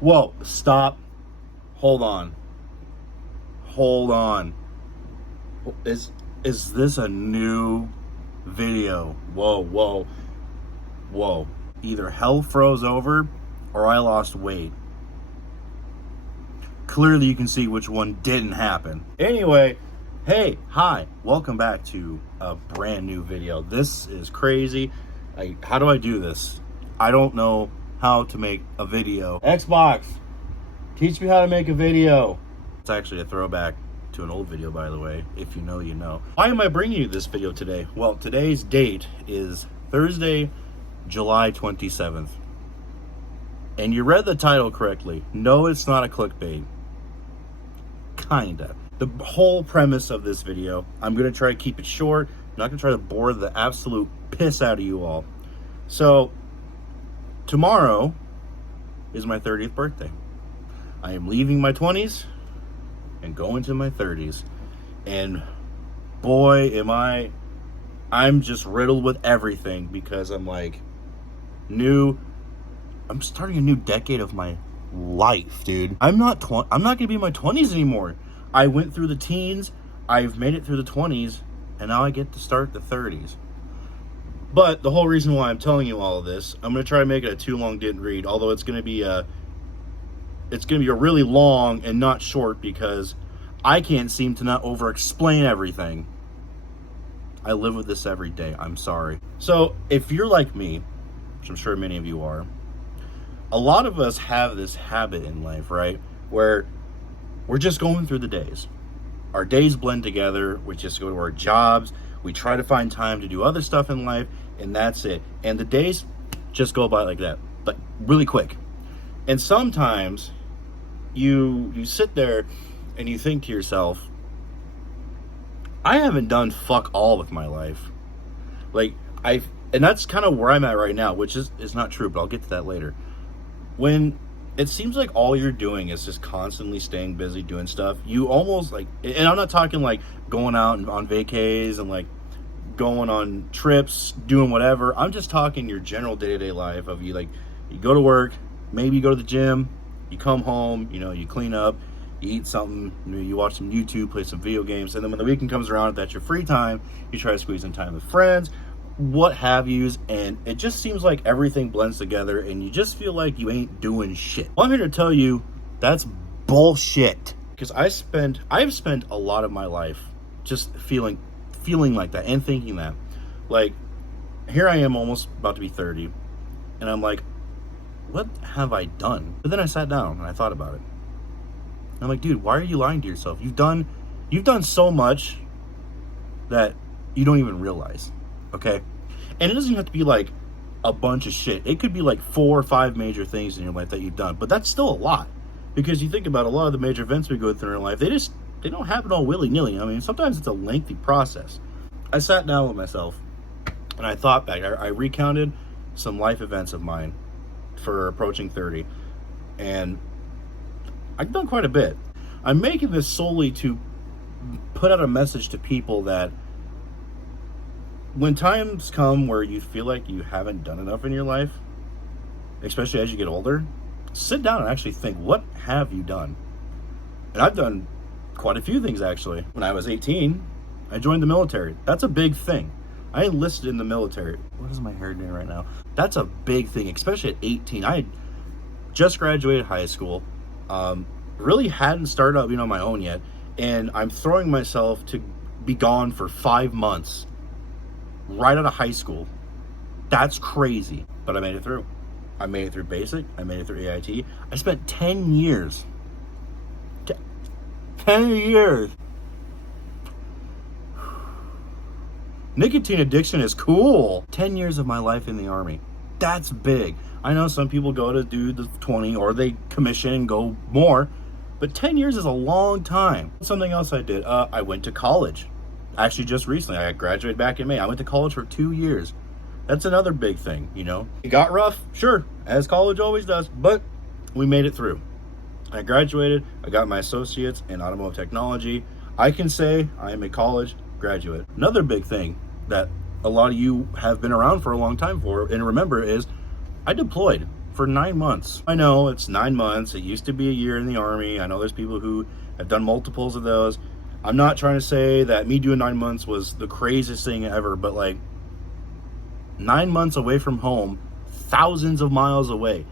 Whoa, stop. Hold on. Hold on. Is this a new video? Whoa. Either hell froze over or I lost weight. Clearly you can see which one didn't happen. Anyway, hey, hi, welcome back to a brand new video. This is crazy. How do I do this? I don't know how to make a video. Xbox, teach me how to make a video. It's actually a throwback to an old video, by the way. If you know, you know. Why am I bringing you this video today? Well, today's date is Thursday, July 27th. And you read the title correctly. No, it's not a clickbait. Kinda. The whole premise of this video, I'm going to try to keep it short. I'm not going to try to bore the absolute piss out of you all. So, tomorrow is my 30th birthday. I am leaving my 20s and going to my 30s. And boy, I'm just riddled with everything because I'm like, I'm starting a new decade of my life, dude. I'm not gonna be in my 20s anymore. I went through the teens, I've made it through the 20s, and now I get to start the 30s. But the whole reason why I'm telling you all of this, I'm gonna try to make it a too long didn't read, although it's gonna be a really long and not short because I can't seem to not over explain everything. I live with this every day. I'm sorry. So if you're like me, which I'm sure many of you are, a lot of us have this habit in life, right? Where we're just going through the days. Our days blend together. We just go to our jobs. We try to find time to do other stuff in life, and that's it. And the days just go by like that, like really quick. And sometimes you sit there and you think to yourself, I haven't done fuck all with my life. And that's kind of where I'm at right now, which is not true, but I'll get to that later. When it seems like all you're doing is just constantly staying busy doing stuff, you almost like, and I'm not talking like going out and on vacays and like going on trips, doing whatever. I'm just talking your general day-to-day life of you go to work, maybe you go to the gym, you come home, you clean up, you eat something, you watch some YouTube, play some video games, and then when the weekend comes around, if that's your free time, you try to squeeze in time with friends, what have yous, and it just seems like everything blends together and you just feel like you ain't doing shit. Well, I'm here to tell you that's bullshit, because I've spent a lot of my life just feeling like that and thinking that. Like, here I am almost about to be 30 and I'm like, what have I done? But then I sat down and I thought about it. And I'm like, dude, why are you lying to yourself? You've done so much that you don't even realize. Okay? And it doesn't have to be like a bunch of shit. It could be like 4 or 5 major things in your life that you've done. But that's still a lot. Because you think about a lot of the major events we go through in our life, they don't happen all willy-nilly. I mean, sometimes it's a lengthy process. I sat down with myself and I thought back. I recounted some life events of mine for approaching 30. And I've done quite a bit. I'm making this solely to put out a message to people that when times come where you feel like you haven't done enough in your life, especially as you get older, sit down and actually think, what have you done? And I've done quite a few things, actually. When I was 18, I joined the military. That's a big thing. I enlisted in the military. What is my hair doing right now? That's a big thing, especially at 18. I had just graduated high school, really hadn't started out being on my own yet, and I'm throwing myself to be gone for 5 months right out of high school. That's crazy. But I made it through. I made it through basic. I made it through AIT. I spent 10 years. 10 years. Nicotine addiction is cool. 10 years of my life in the Army. That's big. I know some people go to do the 20 or they commission and go more, but 10 years is a long time. Something else I did, I went to college. Actually, just recently, I graduated back in May. I went to college for 2 years. That's another big thing, It got rough, sure, as college always does, but we made it through. I graduated. I got my associates in automotive technology. I can say I am a college graduate. Another big thing that a lot of you have been around for a long time for and remember is I deployed. for 9 months. I know it's 9 months. It used to be a year in the Army. I know there's people who have done multiples of those. I'm not trying to say that me doing 9 months was the craziest thing ever, but like 9 months away from home, thousands of miles away,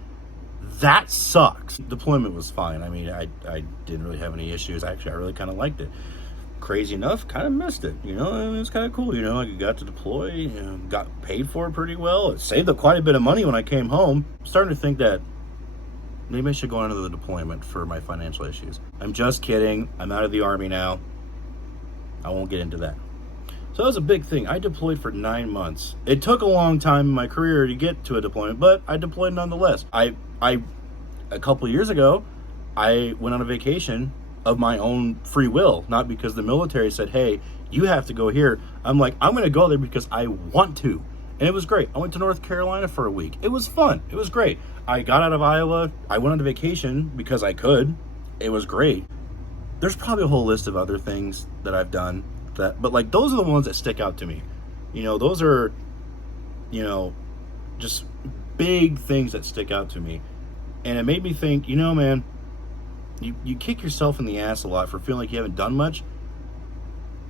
that sucks. Deployment was fine. I mean, I didn't really have any issues. Actually, I really kind of liked it. Crazy enough, kind of missed it. You know, it was kind of cool. You know, I got to deploy, you know, got paid for it pretty well. It saved up quite a bit of money when I came home. I'm starting to think that maybe I should go into the deployment for my financial issues. I'm just kidding. I'm out of the Army now. I won't get into that. So that was a big thing. I deployed for 9 months. It took a long time in my career to get to a deployment, but I deployed nonetheless. A couple of years ago, I went on a vacation of my own free will, not because the military said, hey, you have to go here. I'm like, I'm going to go there because I want to. And it was great. I went to North Carolina for a week. It was fun. It was great. I got out of Iowa. I went on vacation because I could. It was great. There's probably a whole list of other things that I've done, but like those are the ones that stick out to me. You know, those are, you know, just big things that stick out to me. And it made me think, you know, man, you kick yourself in the ass a lot for feeling like you haven't done much,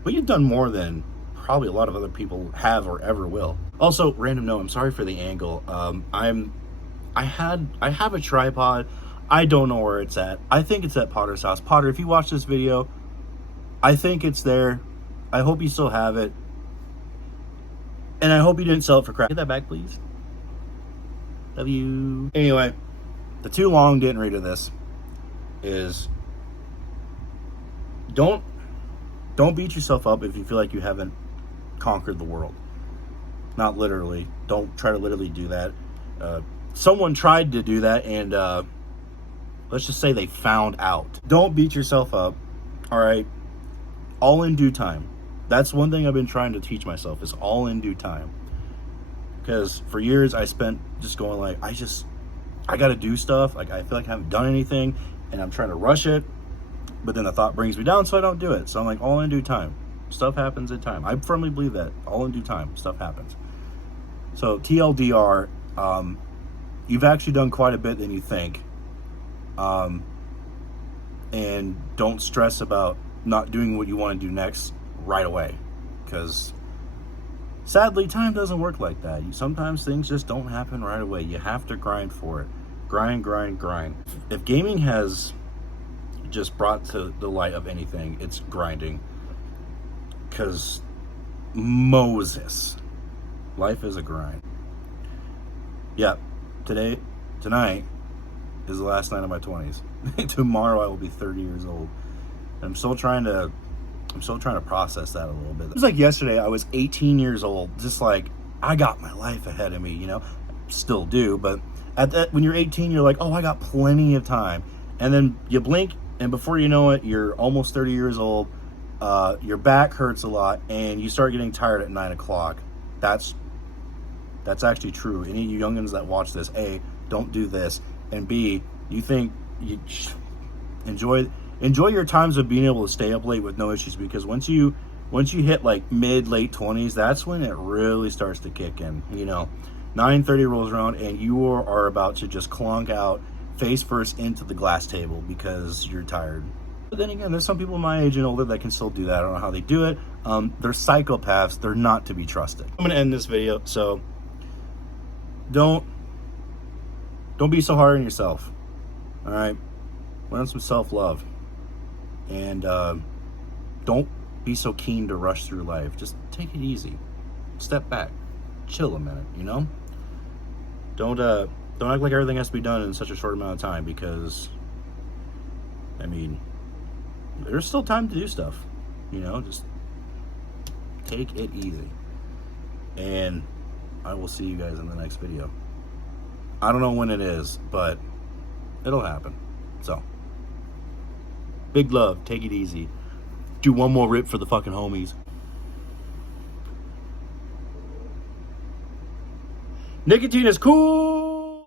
but you've done more than probably a lot of other people have or ever will. Also, random note, I'm sorry for the angle. I have a tripod. I don't know where it's at. I think it's at Potter's house. Potter, if you watch this video, I think it's there. I hope you still have it. And I hope you didn't sell it for crap. Get that back, please. Love you. Anyway, the too long didn't read of this is don't beat yourself up if you feel like you haven't conquered the world. Not literally. Don't try to literally do that. Someone tried to do that, and let's just say they found out. Don't beat yourself up. All right, all in due time. That's one thing I've been trying to teach myself, is all in due time. Because for years I spent just going like, I got to do stuff. Like I feel like I haven't done anything, and I'm trying to rush it, but then the thought brings me down, so I don't do it. So I'm like, all in due time. Stuff happens in time. I firmly believe that. All in due time, stuff happens. So TLDR, you've actually done quite a bit than you think. And don't stress about not doing what you want to do next right away. Because sadly, time doesn't work like that. Sometimes things just don't happen right away. You have to grind for it. Grind. If gaming has just brought to the light of anything, it's grinding. Because Moses, life is a grind. Yeah, tonight is the last night of my 20s. Tomorrow I will be 30 years old. And I'm still trying to process that a little bit. It was like yesterday, I was 18 years old, just like, I got my life ahead of me, you know? Still do, but when you're 18, you're like, oh, I got plenty of time. And then you blink, and before you know it, you're almost 30 years old. Your back hurts a lot, and you start getting tired at 9 o'clock. That's actually true. Any of you youngins that watch this, A, don't do this, and B, you think you enjoy your times of being able to stay up late with no issues, because once you hit like late 20s, that's when it really starts to kick in. You know, 9:30 rolls around and you are about to just clunk out face first into the glass table because you're tired. But then again, there's some people my age and older that can still do that. I don't know how they do it. They're psychopaths. They're not to be trusted. I'm gonna end this video, so don't be so hard on yourself. All right, learn some self-love, and don't be so keen to rush through life. Just take it easy, step back, chill a minute. You know, don't act like everything has to be done in such a short amount of time, because I mean, there's still time to do stuff. You know, just take it easy, and I will see you guys in the next video. I don't know when it is, but it'll happen. So, big love. Take it easy. Do one more rip for the fucking homies. Nicotine is cool.